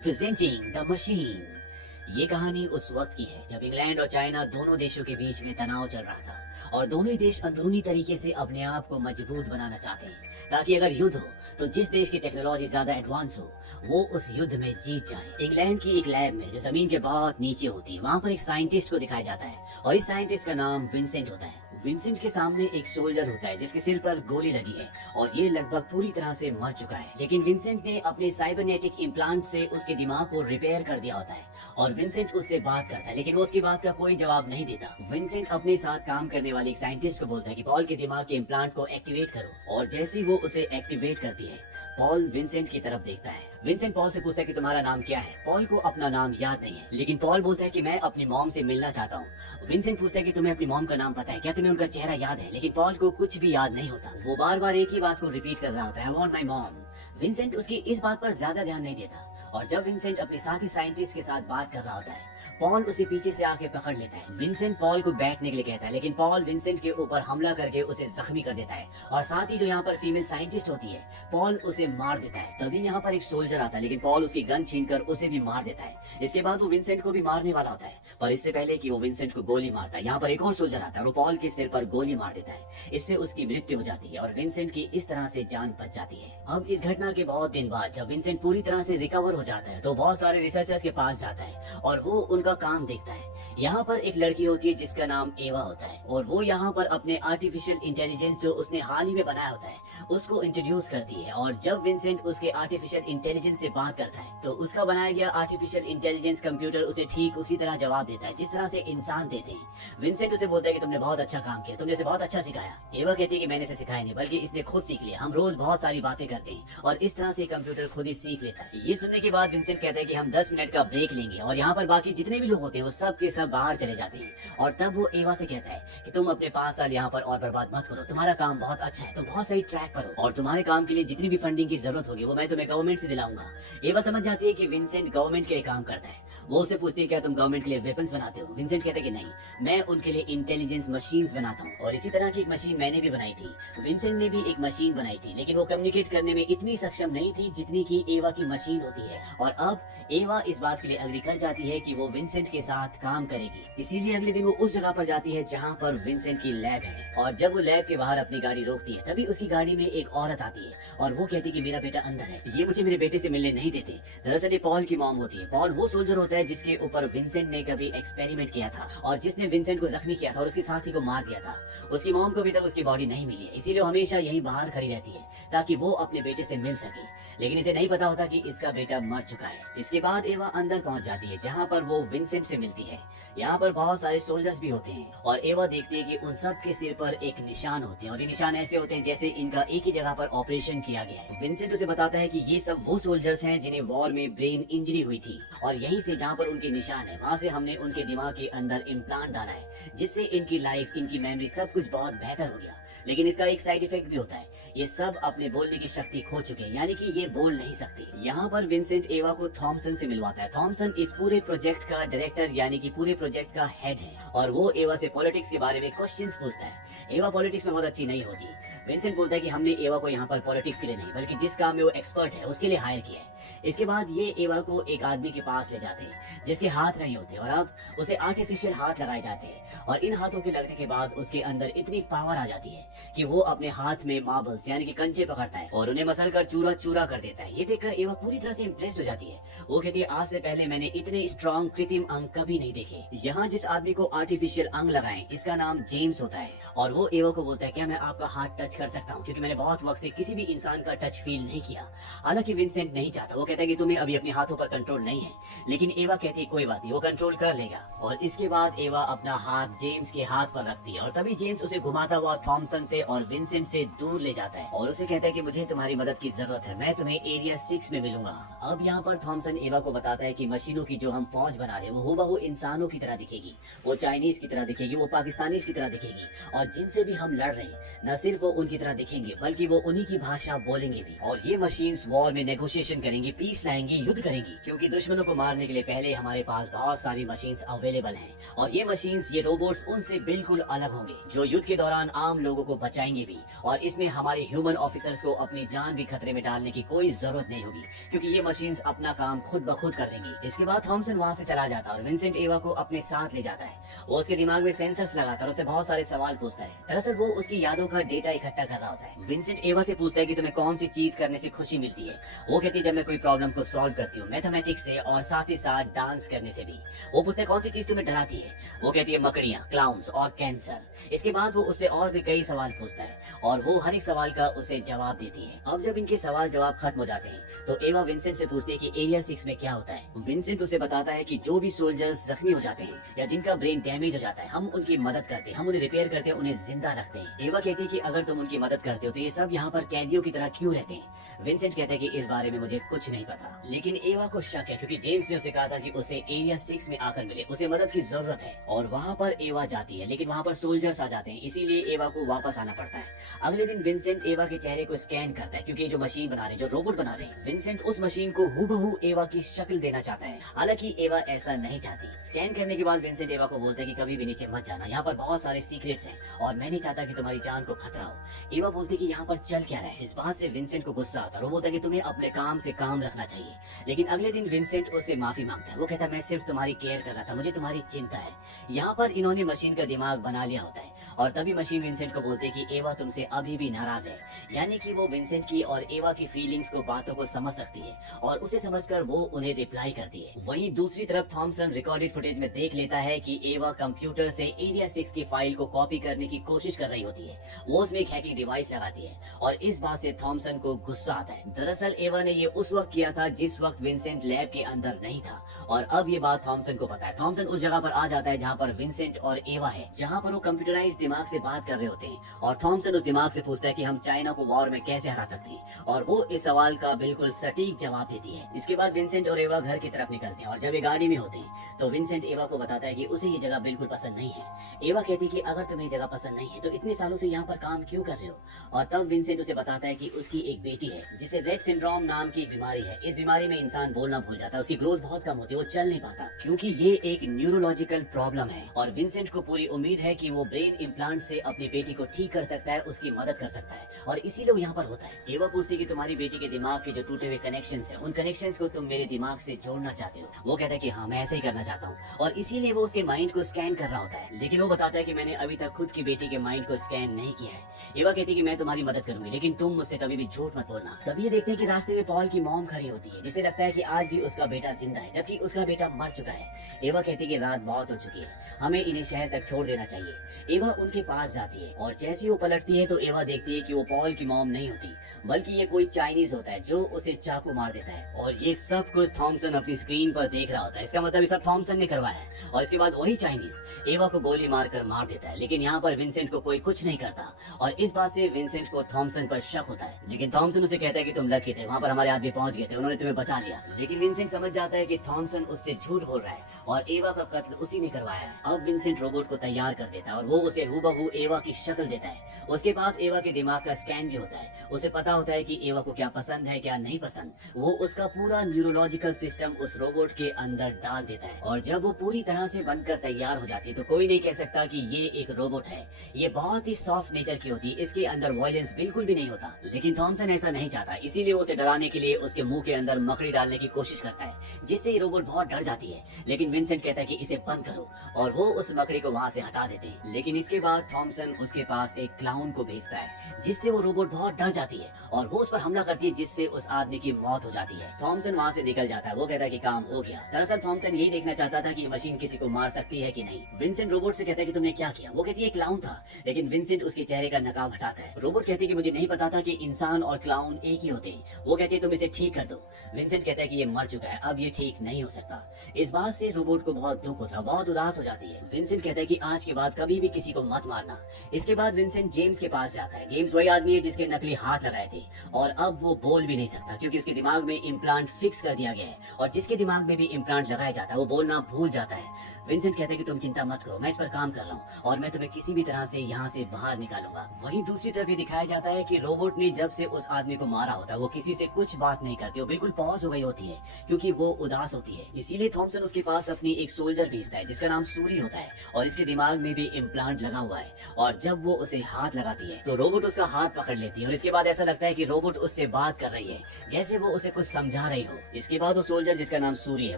Presenting the machine. ये कहानी उस वक्त की है जब इंग्लैंड और चाइना दोनों देशों के बीच में तनाव चल रहा था और दोनों ही देश अंदरूनी तरीके से अपने आप को मजबूत बनाना चाहते हैं ताकि अगर युद्ध हो तो जिस देश की टेक्नोलॉजी ज्यादा एडवांस हो वो उस युद्ध में जीत जाए। इंग्लैंड की एक लैब में जो जमीन के बहुत नीचे होती है वहाँ पर एक साइंटिस्ट को दिखाया जाता है और इस साइंटिस्ट का नाम विंसेंट होता है। विंसेंट के सामने एक सोल्जर होता है जिसके सिर पर गोली लगी है और ये लगभग पूरी तरह से मर चुका है, लेकिन विंसेंट ने अपने साइबरनेटिक इम्प्लांट से उसके दिमाग को रिपेयर कर दिया होता है और विंसेंट उससे बात करता है, लेकिन वो उसकी बात का कोई जवाब नहीं देता। विंसेंट अपने साथ काम करने वाले एक साइंटिस्ट को बोलता है कि पॉल के दिमाग के इम्प्लांट को एक्टिवेट करो और जैसे ही वो उसे एक्टिवेट करती है पॉल विंसेंट की तरफ देखता है। विंसेंट पॉल से पूछता है कि तुम्हारा नाम क्या है। पॉल को अपना नाम याद नहीं है, लेकिन पॉल बोलता है कि मैं अपनी मॉम से मिलना चाहता हूँ। विंसेंट पूछता है कि तुम्हें अपनी मॉम का नाम पता है क्या, तुम्हें उनका चेहरा याद है, लेकिन पॉल को कुछ भी याद नहीं होता। वो बार बार एक ही बात को रिपीट कर रहा होता है, I want my mom. Vincent उसकी इस बात पर ज्यादा ध्यान नहीं देता और जब विंसेंट अपने साथी साइंटिस्ट के साथ बात कर रहा होता है पॉल उसे पीछे से आके पकड़ लेता है। विंसेंट पॉल को बैठने के लिए कहता है, लेकिन पॉल विंसेंट के ऊपर हमला करके उसे जख्मी कर देता है और साथ ही जो यहाँ पर फीमेल साइंटिस्ट होती है पॉल उसे मार देता है। तभी यहाँ पर एक सोल्जर आता है, लेकिन पॉल उसकी गन छीनकर उसे भी मार देता है। इसके बाद वो विंसेंट को भी मारने वाला होता है, पर इससे पहले कि वो विंसेंट को गोली मारता है यहाँ पर एक और सोल्जर आता है और वो पॉल के सिर पर गोली मार देता है। इससे उसकी मृत्यु हो जाती है और विंसेंट की इस तरह से जान बच जाती है। अब इस घटना के बहुत दिन बाद जब विंसेंट पूरी तरह से रिकवर हो जाता है तो बहुत सारे रिसर्चर्स के पास जाता है और वो उनका काम देखता है। यहाँ पर एक लड़की होती है जिसका नाम एवा होता है और वो यहाँ पर अपने आर्टिफिशियल इंटेलिजेंस जो उसने हाल ही में बनाया होता है उसको इंट्रोड्यूस करती है और जब विंसेंट उसके आर्टिफिशियल इंटेलिजेंस से बात करता है तो उसका बनाया गया आर्टिफिशियल इंटेलिजेंस कंप्यूटर उसे ठीक उसी तरह जवाब देता है जिस तरह से इंसान देते हैं। विंसेंट उसे बोलता है कि तुमने बहुत अच्छा काम किया, तुमने इसे बहुत अच्छा सिखाया। एवा कहती है कि मैंने इसे सिखाया नहीं बल्कि इसने खुद सीख लिया, हम रोज बहुत सारी बातें करते हैं और इस तरह से कंप्यूटर खुद ही सीख लेता है। ये सुनने के बाद विंसेंट कहता है कि हम 10 मिनट का ब्रेक लेंगे और यहाँ पर बाकी जितने भी लोग होते हैं वो सब के सब बाहर चले जाते हैं और तब वो एवा से कहता है कि तुम अपने 5 साल यहाँ पर और बर्बाद मत करो, तुम्हारा काम बहुत अच्छा है, तुम बहुत सही ट्रैक पर हो और तुम्हारे काम के लिए जितनी भी फंडिंग की जरूरत होगी वो मैं तुम्हें गवर्नमेंट से दिलाऊंगा। एवा समझ जाती है कि विंसेंट गवर्नमेंट के लिए काम करता है। वो उससे पूछती है क्या तुम गवर्नमेंट के लिए वेपन्स बनाते हो। विंसेंट कहता है कि नहीं, मैं उनके लिए इंटेलिजेंस मशीन्स बनाता हूँ और इसी तरह की एक मशीन मैंने भी बनाई थी। विंसेंट ने भी एक मशीन बनाई थी, लेकिन वो कम्युनिकेट करने में इतनी सक्षम नहीं थी जितनी की एवा की मशीन होती है और अब एवा इस बात के लिए अग्री कर जाती है कि वो विंसेंट के साथ काम करेगी। इसीलिए अगले दिन वो उस जगह पर जाती है जहाँ पर विंसेंट की लैब है और जब वो लैब के बाहर अपनी गाड़ी रोकती है तभी उसकी गाड़ी में एक औरत आती है और वो कहती है कि मेरा बेटा अंदर है, ये मुझे मेरे बेटे से मिलने नहीं देते। दरअसल ये पॉल की मॉम होती है। पॉल वो सोल्जर होता है जिसके ऊपर विंसेंट ने कभी एक्सपेरिमेंट किया था और जिसने विंसेंट को जख्मी किया था और उसके साथी को मार दिया था। उसकी मॉम को अभी तक उसकी बॉडी नहीं मिली है, इसीलिए हमेशा यही बाहर खड़ी रहती है ताकि वो अपने बेटे से मिल सके, लेकिन इसे नहीं पता होता कि इसका बेटा मर चुका है। इसके बाद एवा अंदर पहुंच जाती है जहाँ पर वो विंसेंट से मिलती है। यहाँ पर बहुत सारे सोल्जर्स भी होते हैं और एवा देखती है कि उन सब के सिर पर एक निशान होते हैं और ये निशान ऐसे होते हैं जैसे इनका एक ही जगह पर ऑपरेशन किया गया है। विंसेंट उसे बताता है कि ये सब वो सोल्जर्स हैं जिन्हें वॉर में ब्रेन इंजरी हुई थी और यहीं से जहाँ पर उनके निशान है वहाँ से हमने उनके दिमाग के अंदर इम्प्लांट डाला है जिससे इनकी लाइफ, इनकी मेमोरी सब कुछ बहुत बेहतर हो गया। लेकिन इसका एक साइड इफेक्ट भी होता है, ये सब अपने बोलने की शक्ति खो चुके हैं, यानी कि ये बोल नहीं सकते। यहाँ पर विंसेंट एवा को थॉमसन से मिलवाता है। थॉमसन इस पूरे प्रोजेक्ट का डायरेक्टर यानी कि पूरे प्रोजेक्ट का हेड है और वो एवा से पॉलिटिक्स के बारे में क्वेश्चंस पूछता है। एवा पॉलिटिक्स में बहुत अच्छी नहीं होती। विंसेंट बोलता है कि हमने एवा को यहाँ पर पॉलिटिक्स के लिए नहीं बल्कि जिस काम में वो एक्सपर्ट है उसके लिए हायर किया है। इसके बाद ये एवा को एक आदमी के पास ले जाते हैं जिसके हाथ नहीं होते और अब उसे आर्टिफिशियल हाथ लगाए जाते हैं और इन हाथों के लगने के बाद उसके अंदर इतनी पावर आ जाती है कि वो अपने हाथ में मार्बल्स यानी कि कंचे पकड़ता है और उन्हें मसल कर चूरा चूरा कर देता है। ये देखकर एवा पूरी तरह से इम्प्रेस्ड हो जाती है। वो कहती है आज से पहले मैंने इतने स्ट्रॉन्ग कृत्रिम अंग कभी नहीं देखे। यहाँ जिस आदमी को आर्टिफिशियल अंग लगाए इसका नाम जेम्स होता है और वो एवा को बोलता है क्या मैं आपका हाथ टच कर सकता हूँ, क्योंकि मैंने बहुत वक्त से किसी भी इंसान का टच फील नहीं किया। हालांकि विंसेंट नहीं चाहता, वो कहता है कि तुम्हें अभी अपने हाथों पर कंट्रोल नहीं है, लेकिन एवा कहती है कोई बात नहीं, वो कंट्रोल कर लेगा। और इसके बाद एवा अपना हाथ जेम्स के हाथ पर रखती है और तभी जेम्स उसे घुमाता हुआ थॉमसन से और विंसेंट से दूर ले जाता है और उसे कहता है कि मुझे तुम्हारी मदद की जरूरत है, मैं तुम्हें एरिया 6 में मिलूंगा। अब यहाँ पर थॉमसन एवा को बताता है कि मशीनों की जो हम फौज बना रहे हैं वो हूबहू इंसानों की तरह दिखेगी, वो चाइनीज की तरह दिखेगी, वो पाकिस्तानीज की तरह दिखेगी और जिनसे भी हम लड़ रहे हैं न सिर्फ वो उनकी तरह दिखेंगे बल्कि वो उन्हीं की भाषा बोलेंगे भी और ये मशीन्स वॉर में नेगोशिएशन करेंगी, पीस लाएंगी, युद्ध करेंगी, क्योंकि दुश्मनों को मारने के लिए पहले हमारे पास बहुत सारी मशीन्स अवेलेबल हैं और ये मशीन्स, ये रोबोट्स उनसे बिल्कुल अलग होंगे जो युद्ध के दौरान आम लोगों को बचाएंगे भी, और इसमें हमारे ह्यूमन ऑफिसर्स को अपनी जान भी खतरे में डालने की कोई जरूरत नहीं होगी, क्योंकि ये मशीन्स अपना काम खुद ब खुद कर देंगी। इसके बाद थॉमसन वहाँ से चला जाता है और विंसेंट एवा को अपने साथ ले जाता है। वो उसके दिमाग में सेंसर्स लगाता है और उससे बहुत सारे सवाल पूछता है। दरअसल वो उसकी यादों का डेटा इकट्ठा कर रहा होता है। विंसेंट एवा से पूछता है कि तुम्हें कौन सी चीज करने से खुशी मिलती है। वो कहती है जब मैं कोई प्रॉब्लम को सॉल्व करती हूँ, मैथमेटिक्स से और साथ ही साथ डांस करने से भी। वो पूछते हैं कौन सी चीज तुम्हें डराती है। वो कहती है मकड़ियाँ, क्लाउन्स और कैंसर। इसके बाद वो उससे और भी कई सवाल पूछता है और वो हर एक सवाल का उसे जवाब देती है। अब जब इनके सवाल जवाब खत्म हो जाते हैं तो एवा विंसेंट से पूछती है कि एरिया 6 में क्या होता है। विंसेंट उसे बताता है कि जो भी सोल्जर्स जख्मी हो जाते हैं या जिनका ब्रेन डैमेज हो जाता है, हम उनकी मदद करते हैं, हम उन्हें रिपेयर करते हैं, उन्हें जिंदा रखते हैं। एवा कहती है कि अगर तुम उनकी मदद करते हो तो ये सब यहाँ पर कैदियों की तरह क्यों रहते हैं। विंसेंट कहता है कि इस बारे में मुझे कुछ नहीं पता, लेकिन एवा को शक है क्योंकि जेम्स ने उसे कहा था कि उसे एरिया 6 में आकर मिले, उसे मदद की जरूरत है। और वहाँ पर एवा जाती है, लेकिन वहाँ पर सोल्जर्स आ जाते हैं, इसीलिए एवा को वापस आना पड़ता है। अगले दिन विंसेंट एवा के चेहरे को स्कैन करता है क्योंकि जो मशीन बना रहे हैं, जो रोबोट बना रहे हैं, विंसेंट उस मशीन को हूबहू एवा की शक्ल देना चाहता है। हालांकि एवा ऐसा नहीं चाहती। स्कैन करने के बाद विंसेंट एवा को बोलता है कि कभी भी नीचे मत जाना, यहाँ पर बहुत सारे सीक्रेट्स हैं और मैं नहीं चाहता कि तुम्हारी जान को खतरा हो। एवा बोलती है कि यहाँ पर चल क्या रहा है। इस बात से विंसेंट को गुस्सा आता है। वो बोलता है कि तुम्हें अपने काम से काम रखना चाहिए। लेकिन अगले दिन विंसेंट उससे माफी मांगता है। वो कहता है मैं सिर्फ तुम्हारी केयर कर रहा था, मुझे तुम्हारी चिंता है। यहाँ पर इन्होंने मशीन का दिमाग बना लिया होता है और तभी मशीन विंसेंट को बोलती है कि एवा तुमसे अभी भी नाराज है। यानी कि वो विंसेंट की और एवा की फीलिंग्स को, बातों को समझ सकती है और उसे समझकर वो उन्हें रिप्लाई करती है। वहीं दूसरी तरफ थॉमसन रिकॉर्डेड फुटेज में देख लेता है कि एवा कंप्यूटर से एरिया 6 की फाइल को कॉपी करने की कोशिश कर रही होती है। वो उसमें एक हैकिंग डिवाइस लगाती है और इस बात से थॉमसन को गुस्सा आता है। दरअसल एवा ने ये उस वक्त किया था जिस वक्त विंसेंट लैब के अंदर नहीं था और अब ये बात थॉमसन को पता है। थॉमसन उस जगह पर आ जाता है जहाँ पर विंसेंट और एवा है, जहाँ पर वो कंप्यूटराइज दिमाग से बात कर रहे होते हैं और थॉमसन उस दिमाग से पूछता है कि हम चाइना को वॉर में कैसे हरा सकते हैं और वो इस सवाल का बिल्कुल सटीक जवाब देती है। इसके बाद विंसेंट और एवा घर की तरफ निकलते हैं और जब ये गाड़ी में होते हैं तो विंसेंट एवा को बताता है कि उसे ये जगह बिल्कुल पसंद नहीं है। एवा कहती है कि अगर तुम्हें जगह पसंद नहीं है तो इतने सालों से यहाँ पर काम क्यों कर रहे हो। और तब विंसेंट उसे बताता है कि उसकी एक बेटी है जिसे रेड सिंड्रोम नाम की बीमारी है। इस बीमारी में इंसान बोलना भूल जाता है, उसकी ग्रोथ बहुत कम होती है, वो चल नहीं पाता क्योंकि ये एक न्यूरोलॉजिकल प्रॉब्लम है। और विंसेंट को पूरी उम्मीद है कि वो ब्रेन इम्प्लांट से अपनी बेटी को ठीक कर सकता है, उसकी मदद कर सकता है और इसीलिए वो यहाँ पर होता है। एवा पूछती है कि तुम्हारी बेटी के दिमाग के जो टूटे हुए कनेक्शंस हैं, उन कनेक्शंस को तुम मेरे दिमाग से जोड़ना चाहते हो। वो कहता है कि हाँ मैं ऐसे ही करना चाहता हूँ और इसीलिए वो उसके माइंड को स्कैन कर रहा होता है। लेकिन वो बताता है कि मैंने अभी तक खुद की बेटी के माइंड को स्कैन नहीं किया है। एवा कहती है कि मैं तुम्हारी मदद करूंगी लेकिन तुम मुझसे कभी भी झूठ मत बोलना। तभी ये देखते हैं कि रास्ते में पॉल की मॉम खड़ी होती है जिसे लगता है कि आज भी उसका बेटा जिंदा है जबकि उसका बेटा मर चुका है। एवा कहती है कि रात बहुत हो चुकी है, हमें इन्हें शहर तक छोड़ देना चाहिए। एवा उनके पास जाती है और जैसे ही वो पलटती है तो एवा देखती है कि वो पॉल की मॉम नहीं होती बल्कि ये कोई चाइनीज होता है जो उसे चाकू मार देता है। और ये सब कुछ थॉमसन अपनी स्क्रीन पर देख रहा होता है। इसका मतलब ये सब थॉमसन ने करवाया है और इसके बाद वही चाइनीज एवा को गोली मारकर मार देता है। लेकिन यहाँ पर विंसेंट को कोई कुछ नहीं करता और इस बात से विंसेंट को थॉमसन पर शक होता है। लेकिन थॉमसन उसे कहता है कि तुम लकी थे, वहाँ पर हमारे आदमी पहुंच गए थे, उन्होंने तुम्हें बचा लिया। लेकिन विंसेंट समझ जाता है कि थॉमसन उससे झूठ बोल रहा है और एवा का कत्ल उसी ने करवाया है। अब विंसेंट रोबोट को तैयार कर देता है और वो उसे हूबहू एवा की शक्ल देता है। उसके पास एवा के दिमाग का स्कैन भी होता है। उसे पता होता है कि एवा को क्या पसंद है क्या नहीं पसंद। वो उसका पूरा न्यूरोलॉजिकल सिस्टम उस रोबोट के अंदर डाल देता है और जब वो पूरी तरह से बनकर तैयार हो जाती है तो कोई नहीं कह सकता कि ये एक रोबोट है। ये बहुत ही सॉफ्ट नेचर की होती है, इसके अंदर वायलेंस बिल्कुल भी नहीं होता। लेकिन थॉमसन ऐसा नहीं चाहता, इसीलिए उसे डराने के लिए उसके मुंह के अंदर मकड़ी डालने की कोशिश करता है जिससे ये रोबोट बहुत डर जाती है। लेकिन विंसेंट कहता है कि इसे बंद करो और वो उस मकड़ी को वहाँ से हटा देते हैं। लेकिन इसके बाद थॉमसन उसके पास एक क्लाउन को भेजता है जिससे वो रोबोट बहुत डर जाती है और वो उस पर हमला करती है जिससे उस आदमी की मौत हो जाती है। थॉमसन वहाँ से निकल जाता है। वो कहता है कि काम हो गया। दरअसल थॉमसन यही देखना चाहता था कि ये मशीन किसी को मार सकती है कि नहीं। विंसेंट रोबोट से कहता है कि तुमने क्या किया। वो कहती है क्लाउन था, लेकिन विंसेंट उसके चेहरे का नकाब हटाता है। रोबोट कहती है कि मुझे नहीं पता था कि इंसान और क्लाउन एक ही होते हैं। वो कहती है तुम इसे ठीक कर दो। विंसेंट कहता है कि ये मर चुका है, अब ये ठीक नहीं हो सकता। इस बात से रोबोट को बहुत दुख होता है, बहुत उदास हो जाती है। विंसेंट कहता है कि आज के बाद कभी भी किसी को मत मारना। इसके बाद विंसेंट जेम्स के पास जाता है। जेम्स वही आदमी है जिसके नकली हाथ लगाए थे और अब वो बोल भी नहीं सकता क्योंकि उसके दिमाग में इम्प्लांट फिक्स कर दिया गया है और जिसके दिमाग में भी इम्प्लांट लगाया जाता है वो बोलना भूल जाता है। विंसेंट कहते हैं कि तुम चिंता मत करो, मैं इस पर काम कर रहा हूँ और मैं तुम्हें किसी भी तरह से यहाँ से बाहर निकालूंगा। वहीं दूसरी तरफ ये दिखाया जाता है कि रोबोट ने जब से उस आदमी को मारा होता है वो किसी से कुछ बात नहीं करती, वो बिल्कुल पॉज हो गई होती है क्योंकि वो उदास होती है। इसीलिए थॉमसन उसके पास अपनी एक सोल्जर भेजता है जिसका नाम सूरी होता है और इसके दिमाग में भी इम्प्लांट लगा हुआ है और जब वो उसे हाथ लगाती है तो रोबोट उसका हाथ पकड़ लेती है और इसके बाद ऐसा लगता है कि रोबोट उससे बात कर रही है, जैसे वो उसे कुछ समझा रही हो। इसके बाद वो सोल्जर जिसका नाम सूर्य है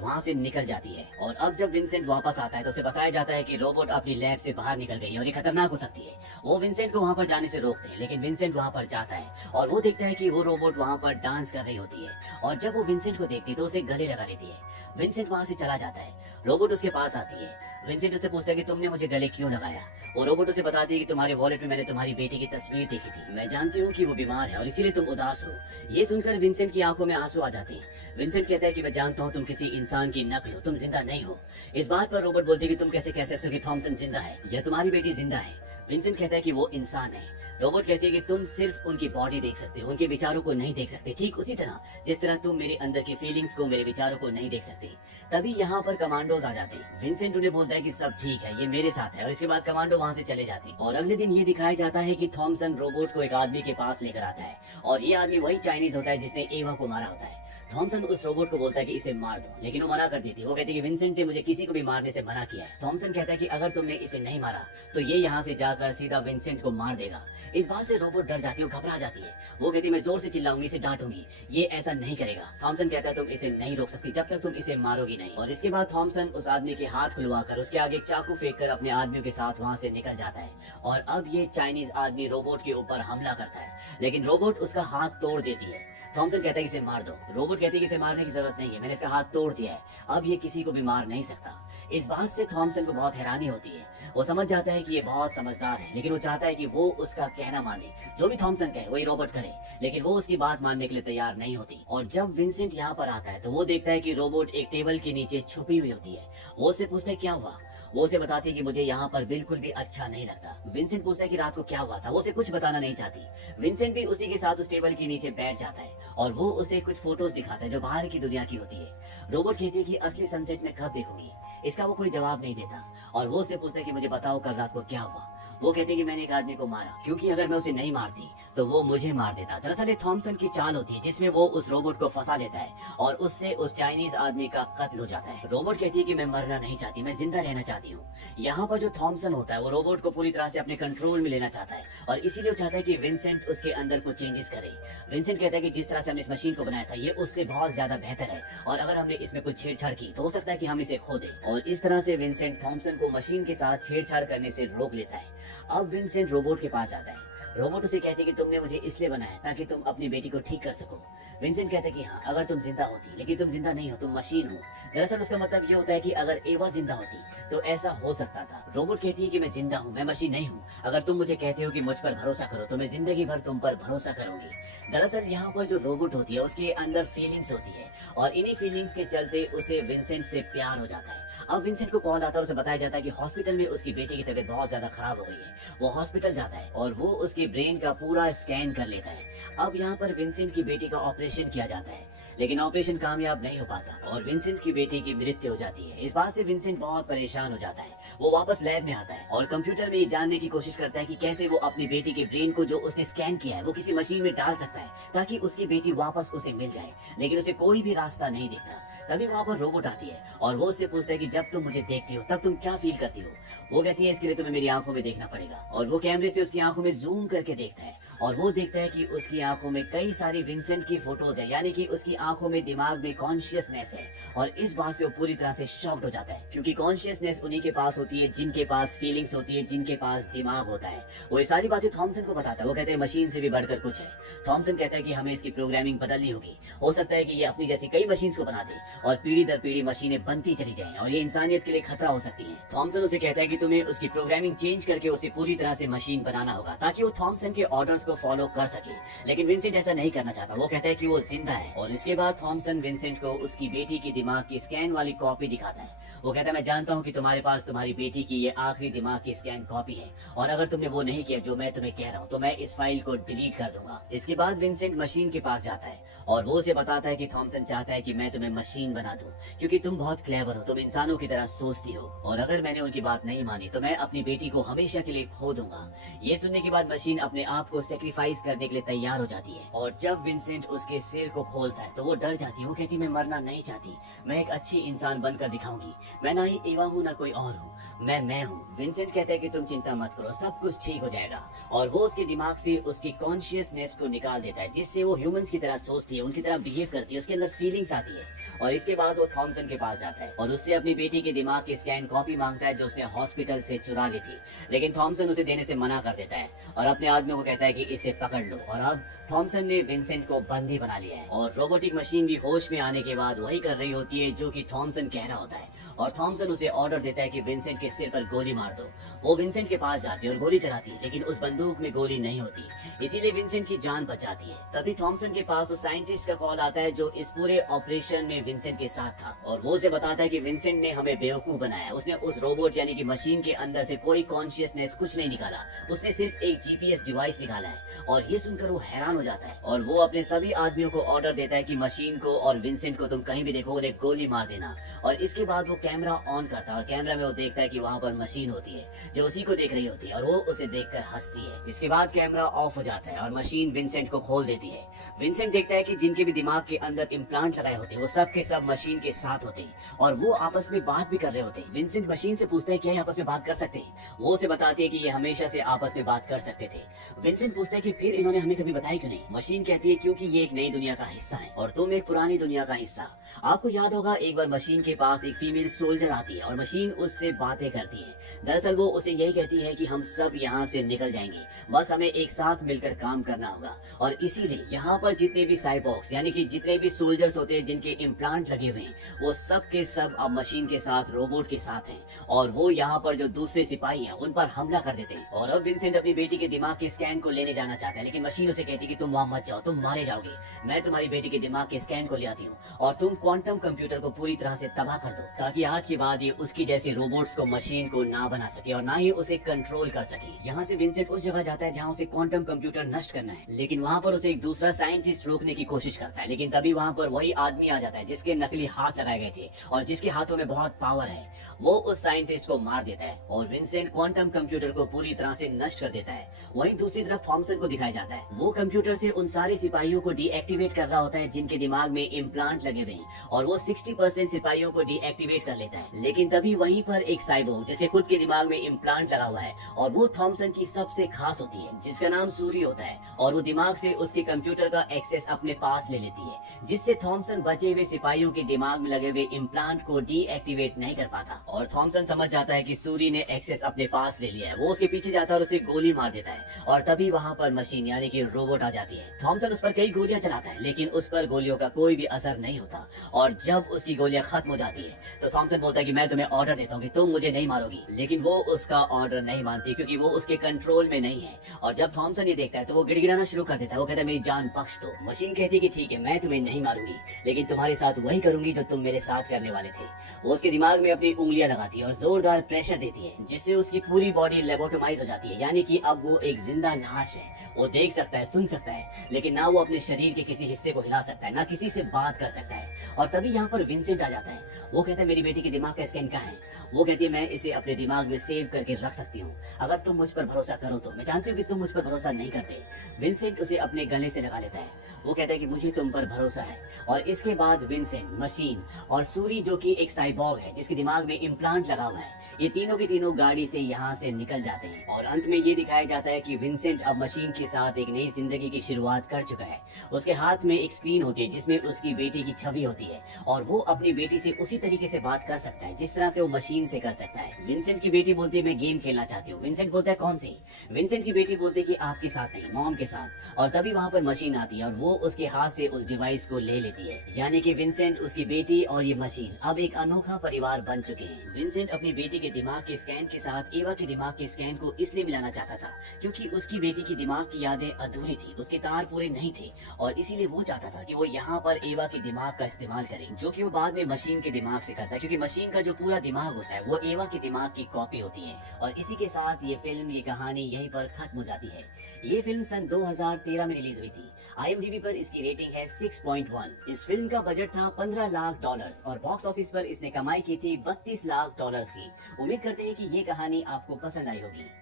वहाँ से निकल जाती है और अब जब विंसेंट वापस आता है तो उसे बताया जाता है कि रोबोट अपनी लैब से बाहर निकल गई है और ये खतरनाक हो सकती है। वो विंसेंट को वहाँ पर जाने से रोकते हैं, लेकिन विंसेंट वहाँ पर जाता है और वो देखता है कि वो रोबोट वहाँ पर डांस कर रही होती है और जब वो विंसेंट को देखती है तो उसे गले लगा लेती है। विंसेंट वहाँ से चला जाता है। रोबोट उसके पास आती है। विंसेंट उससे पूछता है कि तुमने मुझे गले क्यों लगाया। वो रोबोट उसे बताती है कि तुम्हारे वॉलेट में मैंने तुम्हारी बेटी की तस्वीर देखी थी। मैं जानती हूँ कि वो बीमार है और इसीलिए तुम उदास हो। ये सुनकर विंसेंट की आंखों में आंसू आ जाते हैं। विंसेंट कहता है कि मैं जानता हूँ तुम किसी इंसान की नकल हो, तुम जिंदा नहीं हो। इस बात पर रोबोट बोलती है कि तुम कैसे कह सकते हो कि थॉमसन जिंदा है या तुम्हारी बेटी जिंदा है। विंसेंट कहता है कि वो इंसान है। रोबोट कहती है कि तुम सिर्फ उनकी बॉडी देख सकते हो, उनके विचारों को नहीं देख सकते, ठीक उसी तरह जिस तरह तुम मेरे अंदर की फीलिंग्स को, मेरे विचारों को नहीं देख सकते। तभी यहाँ पर कमांडोज आ जाते हैं। विंसेंट उन्हें बोलता है कि सब ठीक है, ये मेरे साथ है और इसके बाद कमांडो वहाँ से चले जाते हैं। और अगले दिन ये दिखाया जाता है कि थॉमसन रोबोट को एक आदमी के पास लेकर आता है और ये आदमी वही चाइनीज होता है जिसने एवा को मारा होता है। थॉमसन उस रोबोट को बोलता है कि इसे मार दो, लेकिन वो मना कर देती है। वो कहती है कि विंसेंट ने मुझे किसी को भी मारने से मना किया है। थॉमसन कहता है कि अगर तुमने इसे नहीं मारा तो ये यहाँ से जाकर सीधा विंसेंट को मार देगा। इस बात से रोबोट डर जाती है, घबरा जाती है। वो कहती है मैं जोर से चिल्लाऊंगी, इसे डांटूंगी, ये ऐसा नहीं करेगा। थॉमसन कहता है तुम इसे नहीं रोक सकती जब तक तुम इसे मारोगी नहीं। और इसके बाद थॉमसन उस आदमी के हाथ खुलवाकर उसके आगे एक चाकू फेंक कर अपने आदमियों के साथ वहाँ से निकल जाता है। और अब ये चाइनीज आदमी रोबोट के ऊपर हमला करता है, लेकिन रोबोट उसका हाथ तोड़ देती है। थॉमसन कहता है कि इसे मार दो। रोबोट कहती है कि इसे मारने की जरूरत नहीं है, मैंने इसका हाथ तोड़ दिया है, अब ये किसी को भी मार नहीं सकता। इस बात से थॉमसन को बहुत हैरानी होती है। वो समझ जाता है कि ये बहुत समझदार है, लेकिन वो चाहता है कि वो उसका कहना माने, जो भी थॉमसन कहे वही रोबोट करे, लेकिन वो उसकी बात मानने के लिए तैयार नहीं होती। और जब विंसेंट यहाँ पर आता है तो वो देखता है कि रोबोट एक टेबल के नीचे छुपी हुई होती है। वो उससे पूछता है क्या हुआ। वो उसे बताती है कि मुझे यहाँ पर बिल्कुल भी अच्छा नहीं लगता। विंसेंट पूछता है कि रात को क्या हुआ था। वो उसे कुछ बताना नहीं चाहती। विंसेंट भी उसी के साथ उस टेबल के नीचे बैठ जाता है और वो उसे कुछ फोटोज दिखाता है जो बाहर की दुनिया की होती है। रोबोट कहती है कि असली सनसेट में कब देखूंगी। इसका वो कोई जवाब नहीं देता और वो उससे पूछता है कि मुझे बताओ कल रात को क्या हुआ। वो कहती है कि मैंने एक आदमी को मारा, क्योंकि अगर मैं उसे नहीं मारती तो वो मुझे मार देता। दरअसल ये थॉमसन की चाल होती है जिसमें वो उस रोबोट को फंसा लेता है और उससे उस चाइनीज आदमी का कत्ल हो जाता है। रोबोट कहती है कि मैं मरना नहीं चाहती, मैं जिंदा रहना चाहती हूँ। यहाँ पर जो थॉमसन होता है वो रोबोट को पूरी तरह से अपने कंट्रोल में लेना चाहता है और इसीलिए वो चाहता है कि विंसेंट उसके अंदर कुछ चेंजेस करे। विंसेंट कहता है कि जिस तरह से हमने इस मशीन को बनाया था ये उससे बहुत ज्यादा बेहतर है और अगर हमने इसमें कुछ छेड़छाड़ की तो हो सकता है कि हम इसे खो दें। और इस तरह से विंसेंट थॉमसन को मशीन के साथ छेड़छाड़ करने से रोक लेता है। अब विंसेंट रोबोट के पास आता है। रोबोट उसे कहती है कि तुमने मुझे इसलिए बनाया ताकि तुम अपनी बेटी को ठीक कर सको। विंसेंट कहता है कि हाँ, अगर तुम जिंदा होती, लेकिन तुम जिंदा नहीं हो, तुम मशीन हो। दरअसल उसका मतलब ये होता है कि अगर एवा जिंदा होती तो ऐसा हो सकता था। रोबोट कहती है कि मैं जिंदा हूँ, मैं मशीन नहीं हूँ। अगर तुम मुझे कहते हो कि मुझ पर भरोसा करो तो मैं जिंदगी भर तुम पर भरोसा करूंगी। दरअसल यहाँ पर जो रोबोट होती है उसके अंदर फीलिंग्स होती है और इन्हीं फीलिंग्स के चलते उसे विंसेंट से प्यार हो जाता है। अब विंसेंट को कॉल आता है और उसे बताया जाता है कि हॉस्पिटल में उसकी बेटी की तबीयत बहुत ज्यादा खराब हो गई है। वो हॉस्पिटल जाता है और वो उसके ब्रेन का पूरा स्कैन कर लेता है। अब यहाँ पर विंसेंट की बेटी का ऑपरेशन किया जाता है, लेकिन ऑपरेशन कामयाब नहीं हो पाता और विंसेंट की बेटी की मृत्यु हो जाती है। इस बात से विंसेंट बहुत परेशान हो जाता है। वो वापस लैब में आता है और कंप्यूटर में ये जानने की कोशिश करता है कि कैसे वो अपनी बेटी के ब्रेन को जो उसने स्कैन किया है वो किसी मशीन में डाल सकता है ताकि उसकी बेटी वापस उसे मिल जाए, लेकिन उसे कोई भी रास्ता नहीं दिखता। तभी वहाँ पर रोबोट आती है और वो उससे पूछता है कि जब तुम मुझे देखती हो तब तुम क्या फील करती हो। वो कहती है इसके लिए तुम्हें मेरी आंखों में देखना पड़ेगा और वो कैमरे से उसकी आंखों में जूम करके देखता है और वो देखता है कि उसकी आंखों में कई सारी विंसेंट की फोटोज है, यानी कि उसकी आंखों में दिमाग में कॉन्शियसनेस है। और इस बात से वो पूरी तरह से शॉक्ड हो जाता है, क्योंकि कॉन्शियसनेस उन्हीं के पास होती है जिनके पास फीलिंग्स होती है, जिनके पास दिमाग होता है। वो ये सारी बातें थॉमसन को बताता है। वो कहते हैं मशीन से भी बढ़कर कुछ है। थॉमसन कहता है कि हमें इसकी प्रोग्रामिंग बदलनी होगी। हो सकता है कि ये अपनी जैसी कई मशीन को बना दे और पीढ़ी दर पीढ़ी मशीनें बनती चली जाएं और ये इंसानियत के लिए खतरा हो सकती है। थॉमसन उसे कहता है कि तुम्हें उसकी प्रोग्रामिंग चेंज करके उसे पूरी तरह से मशीन बनाना होगा ताकि वो थॉमसन के ऑर्डर्स को फॉलो कर सके, लेकिन विंसेंट ऐसा नहीं करना चाहता। वो कहता है कि वो जिंदा है और इसके बाद थॉमसन विंसेंट को उसकी बेटी की दिमाग की स्कैन वाली कॉपी दिखाता है। वो कहता है मैं जानता हूँ कि तुम्हारे पास तुम्हारी बेटी की ये आखिरी दिमाग की स्कैन कॉपी है और अगर तुमने वो नहीं किया जो मैं तुम्हें कह रहा हूँ तो मैं इस फाइल को डिलीट कर दूंगा। इसके बाद विंसेंट मशीन के पास जाता है और वो उसे बताता है कि थॉमसन चाहता है कि मैं तुम्हें मशीन बना दूं क्योंकि तुम बहुत क्लेवर हो, तुम इंसानों की तरह सोचती हो और अगर मैंने उनकी बात नहीं मानी तो मैं अपनी बेटी को हमेशा के लिए खो दूंगा। ये सुनने के बाद मशीन अपने आप को सेकंड सेक्रीफाइस करने के लिए तैयार हो जाती है। और जब विंसेंट उसके सिर को खोलता है तो वो डर जाती है। वो कहती है, मैं मरना नहीं चाहती, मैं एक अच्छी इंसान बनकर दिखाऊंगी, मैं ना ही एवा हूँ ना कोई और हूँ, मैं हूँ। विंसेंट कहता है कि तुम चिंता मत करो, सब कुछ ठीक हो जाएगा। और वो उसके दिमाग से उसकी कॉन्शियसनेस को निकाल देता है, जिससे वो ह्यूमंस की तरह सोचती है, उनकी तरह बिहेव करती है, उसके अंदर फीलिंग्स आती है। और इसके बाद वो थॉमसन के पास जाता है और उससे अपनी बेटी के दिमाग की स्कैन कॉपी मांगता है जो उसने हॉस्पिटल से चुरा ली थी। लेकिन थॉमसन उसे देने से मना कर देता है और अपने आदमियों को कहता है कि इसे पकड़ लो। और अब थॉमसन ने विंसेंट को बंदी बना लिया है और रोबोटिक मशीन भी होश में आने के बाद वही कर रही होती है जो कि थॉमसन कह रहा होता है। और थॉमसन उसे ऑर्डर देता है कि विंसेंट के सिर पर गोली मार दो। वो विंसेंट के पास जाती है और गोली चलाती है, लेकिन उस बंदूक में गोली नहीं होती, इसीलिए विंसेंट की जान बच जाती है। तभी थॉमसन के पास उस साइंटिस्ट का कॉल आता है जो इस पूरे ऑपरेशन में विंसेंट के साथ था। और वो उसे बताता है कि विंसेंट ने हमें बेवकूफ बनाया, उसने उस रोबोट यानी कि मशीन के अंदर से कोई कॉन्शियसनेस कुछ नहीं निकाला, उसने सिर्फ एक जीपीएस डिवाइस निकाला है। और ये सुनकर वो हैरान हो जाता है और वो अपने सभी आदमियों को ऑर्डर देता है कि मशीन को और विंसेंट को तुम कहीं भी देखो उन्हें गोली मार देना। और इसके बाद वो कैमरा ऑन करता है और कैमरा में वो देखता है कि वहाँ पर मशीन होती है जो उसी को देख रही होती है और वो उसे देखकर हंसती है। इसके बाद कैमरा ऑफ हो जाता है और मशीन विंसेंट को खोल देती है। विंसेंट देखता है कि जिनके भी दिमाग के अंदर इम्प्लांट लगाए होते हैं वो सब के सब मशीन के साथ होते हैं और वो आपस में बात भी कर रहे होते हैं। विंसेंट मशीन से पूछता है क्या ये आपस में बात कर सकते हैं। वो उसे बताती है कि ये हमेशा से आपस में बात कर सकते थे। विंसेंट पूछता है कि फिर इन्होंने हमें कभी बताया क्यों नहीं। मशीन कहती है क्योंकि ये एक नई दुनिया का हिस्सा है और तुम एक पुरानी दुनिया का हिस्सा। आपको याद होगा एक बार मशीन के पास एक फीमेल सोल्जर आती है और मशीन उससे बातें करती है। दरअसल वो उसे यही कहती है कि हम सब यहाँ से निकल जाएंगे, बस हमें एक साथ मिलकर काम करना होगा। और इसीलिए यहाँ पर जितने भी साइबॉक्स यानी कि जितने भी सोल्जर्स होते हैं जिनके इम्प्लांट लगे हुए हैं वो सब के सब अब मशीन के साथ रोबोट के साथ हैं और वो यहाँ पर जो दूसरे सिपाही हैं उन पर हमला कर देते हैं। और अब विंसेंट अपनी बेटी के दिमाग के स्कैन को लेने जाना चाहता है, लेकिन मशीन उसे कहती है कि तुम वहाँ मत जाओ, तुम मारे जाओगे, मैं तुम्हारी बेटी के दिमाग के स्कैन को ले आती हूँ और तुम क्वांटम कंप्यूटर को पूरी तरह से तबाह कर दो ताकि आज के बाद ये उसकी जैसे रोबोट्स को मशीन को ना बना सके और ना ही उसे कंट्रोल कर सके। यहाँ से विंसेंट उस जगह जाता है जहाँ उसे क्वांटम कंप्यूटर नष्ट करना है, लेकिन वहाँ पर उसे एक दूसरा साइंटिस्ट रोकने की कोशिश करता है। लेकिन तभी वहाँ पर वही आदमी आ जाता है जिसके नकली हाथ लगाए गए थे और जिसके हाथों में बहुत पावर है। वो उस साइंटिस्ट को मार देता है और विंसेंट क्वांटम कंप्यूटर को पूरी तरह से नष्ट कर देता है। वहीं दूसरी तरफ थॉमसन को दिखाया जाता है, वो कंप्यूटर से उन सारे सिपाहियों को डीएक्टिवेट कर रहा होता है जिनके दिमाग में इम्प्लांट लगे हुए हैं और वो 60% सिपाहियों को डीएक्टिवेट कर लेता है। लेकिन तभी वहीं पर एक साइबोर्ग जिसके खुद के दिमाग में इम्प्लांट लगा हुआ है और वो थॉमसन की सबसे खास होती है जिसका नाम सूरी होता है और वो दिमाग से उसके कंप्यूटर का एक्सेस अपने पास ले लेती है, जिससे थॉमसन बचे हुए सिपाहियों के दिमाग में लगे हुए इम्प्लांट को डीएक्टिवेट नहीं कर पाता। और थॉमसन समझ जाता है कि सूरी ने एक्सेस अपने पास ले लिया है। वो उसके पीछे जाता है और उसे गोली मार देता है और तभी वहाँ पर मशीन यानी कि रोबोट आ जाती है। थॉमसन उस पर कई गोलियां चलाता है लेकिन उस पर गोलियों का कोई भी असर नहीं होता और जब उसकी गोलियां खत्म हो जाती है तो थॉमसन बोलता है कि मैं तुम्हें ऑर्डर देता हूँ कि तुम मुझे नहीं मारोगी, लेकिन वो उसका ऑर्डर नहीं मानती क्योंकि वो उसके कंट्रोल में नहीं है। और जब थॉमसन ये देखता है तो वो गिड़गिड़ाना शुरू कर देता है। वो कहता है मेरी जान बख्श दो। मशीन कहती है कि ठीक है मैं तुम्हें नहीं मारूंगी, लेकिन तुम्हारे साथ वही करूंगी जो तुम मेरे साथ करने वाले थे। वो उसके दिमाग में अपनी उंगलियां लगाती है और जोरदार प्रेशर देती है जिससे उसकी पूरी बॉडी लेबोटोमाइज हो जाती है, यानी कि अब वो एक जिंदा लाश है। वो देख सकता है, सुन सकता है, लेकिन ना वो अपने शरीर के किसी हिस्से को हिला सकता है, ना किसी से बात कर सकता है। और तभी यहाँ पर विंसेंट आ जाता है। वो कहता है मेरी बेटी के दिमाग का स्कैन कहाँ है। वो कहती है मैं इसे अपने दिमाग में सेव करके रख सकती हूँ, अगर तुम मुझ पर भरोसा करो तो। मैं जानती हूँ कि तुम मुझ पर भरोसा नहीं करते। विंसेंट उसे अपने गले से लगा लेता है। वो कहता है कि मुझे तुम पर भरोसा है। और इसके बाद विंसेंट, मशीन और सूरी जो कि एक साइबॉर्ग है जिसके दिमाग में इम्प्लांट लगा हुआ है, ये तीनों के तीनों गाड़ी से यहाँ से निकल जाते हैं। और अंत में ये दिखाया जाता है कि विंसेंट अब मशीन के साथ एक नई जिंदगी की शुरुआत कर चुका है। उसके हाथ में एक स्क्रीन होती है जिसमें उसकी बेटी की छवि होती है और वो अपनी बेटी से उसी तरीके से बात कर सकता है जिस तरह से वो मशीन से कर सकता है। विंसेंट की बेटी बोलती है मैं गेम खेलना चाहती हूँ। विंसेंट बोलता है कौन सी। विंसेंट की बेटी बोलती है कि आपके साथ नहीं, मॉम के साथ। और तभी वहाँ पर मशीन आती है और वो उसके हाथ से उस डिवाइस को ले लेती है, यानी कि विंसेंट, उसकी बेटी और ये मशीन अब एक अनोखा परिवार बन चुके हैं। विंसेंट अपनी बेटी के दिमाग के स्कैन के साथ एवा के दिमाग के स्कैन को इसलिए मिलाना चाहता था क्योंकि उसकी बेटी की दिमाग की यादें अधूरी थी, उसके तार पूरे नहीं थे और इसीलिए वो चाहता था कि वो यहाँ पर एवा के दिमाग का इस्तेमाल करे, जो कि वो बाद में मशीन के दिमाग से करता है क्योंकि मशीन का जो पूरा दिमाग होता है वो एवा के दिमाग की कॉपी होती है। और इसी के साथ ये फिल्म, ये कहानी यहीं पर खत्म हो जाती है। ये फिल्म सन 2013 में रिलीज हुई थी। IMDb पर इसकी रेटिंग है 6.1। इस फिल्म का बजट था $15 लाख और बॉक्स ऑफिस पर इसने कमाई की थी $32 लाख की। उम्मीद करते हैं कि ये कहानी आपको पसंद आई होगी।